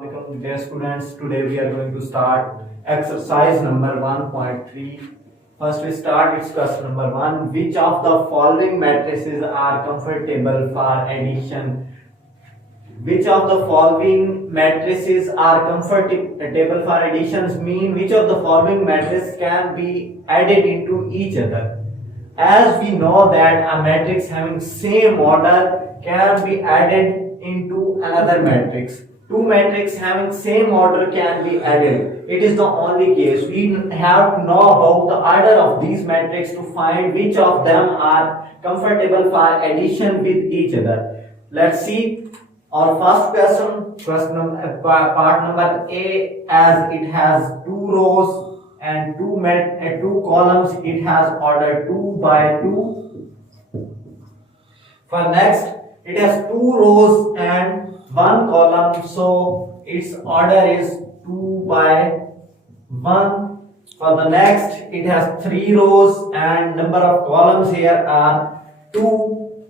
Welcome dear students, today we are going to start exercise number 1.3. First we start its question number 1. Which of the following matrices are comfortable for addition? Which of the following matrices are comfortable for additions mean which of the following matrices can be added into each other. As we know that a matrix having same order can be added into another matrix. Two matrices having same order can be added. It is the only case. We have to know about the order of these matrices to find which of them are comfortable for addition with each other. Let's see. Our first question, part number A, as it has two rows and two columns, it has order 2 by 2. For next, it has two rows and one column, so its order is 2 by 1. For the next, it has 3 rows and number of columns here are 2.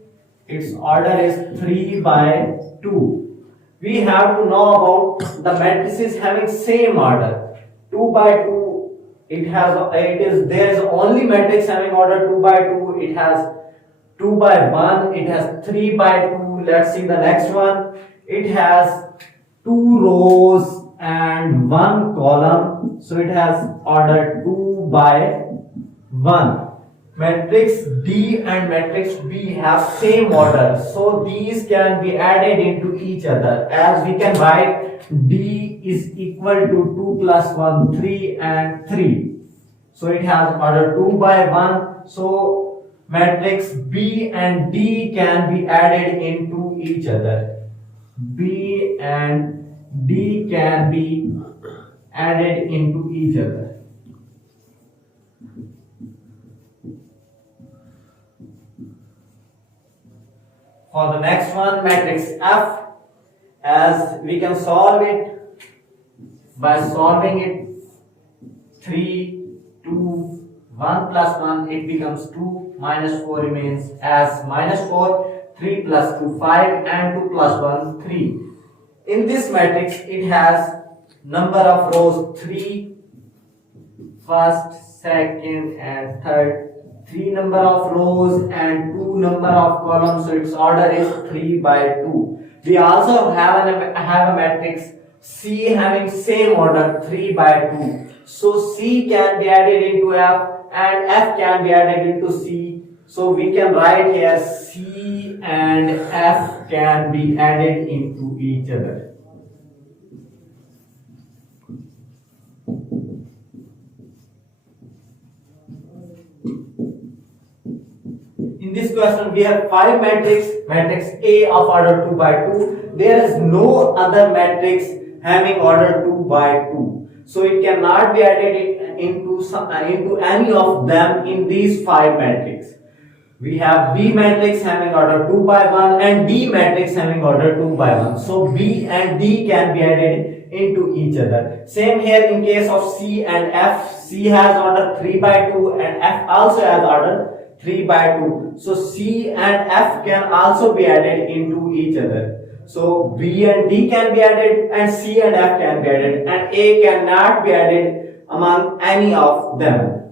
Its order is 3 by 2. We have to know about the matrices having same order. 2 by 2, there is only matrix having order 2 by 2. It has 2 by 1, it has 3 by 2. Let's see the next one. It has 2 rows and 1 column, so it has order 2 by 1. Matrix D and matrix B have same order, so these can be added into each other. As we can write, D is equal to 2 plus 1, 3 and 3. So it has order 2 by 1. So matrix B and D can be added into each other. B and D can be added into each other. For the next one, matrix F, as we can solve it by solving it 3, 2, 1 plus 1, it becomes 2, minus 4 remains as minus 4, 3 plus 2, 5 and 2 plus 1, 3. In this matrix, it has number of rows 3, first, second and third. 3 number of rows and 2 number of columns, so its order is 3 by 2. We also have a matrix C having same order 3 by 2. So C can be added into F and F can be added into C. So we can write here C and F can be added into each other. In this question, we have 5 matrix A of order 2 by 2. There is no other matrix having order 2 by 2. So it cannot be added into any of them in these 5 matrices. We have B matrix having order 2 by 1 and D matrix having order 2 by 1. So B and D can be added into each other. Same here in case of C and F. C has order 3 by 2 and F also has order 3 by 2. So C and F can also be added into each other. So B and D can be added and C and F can be added and A cannot be added among any of them.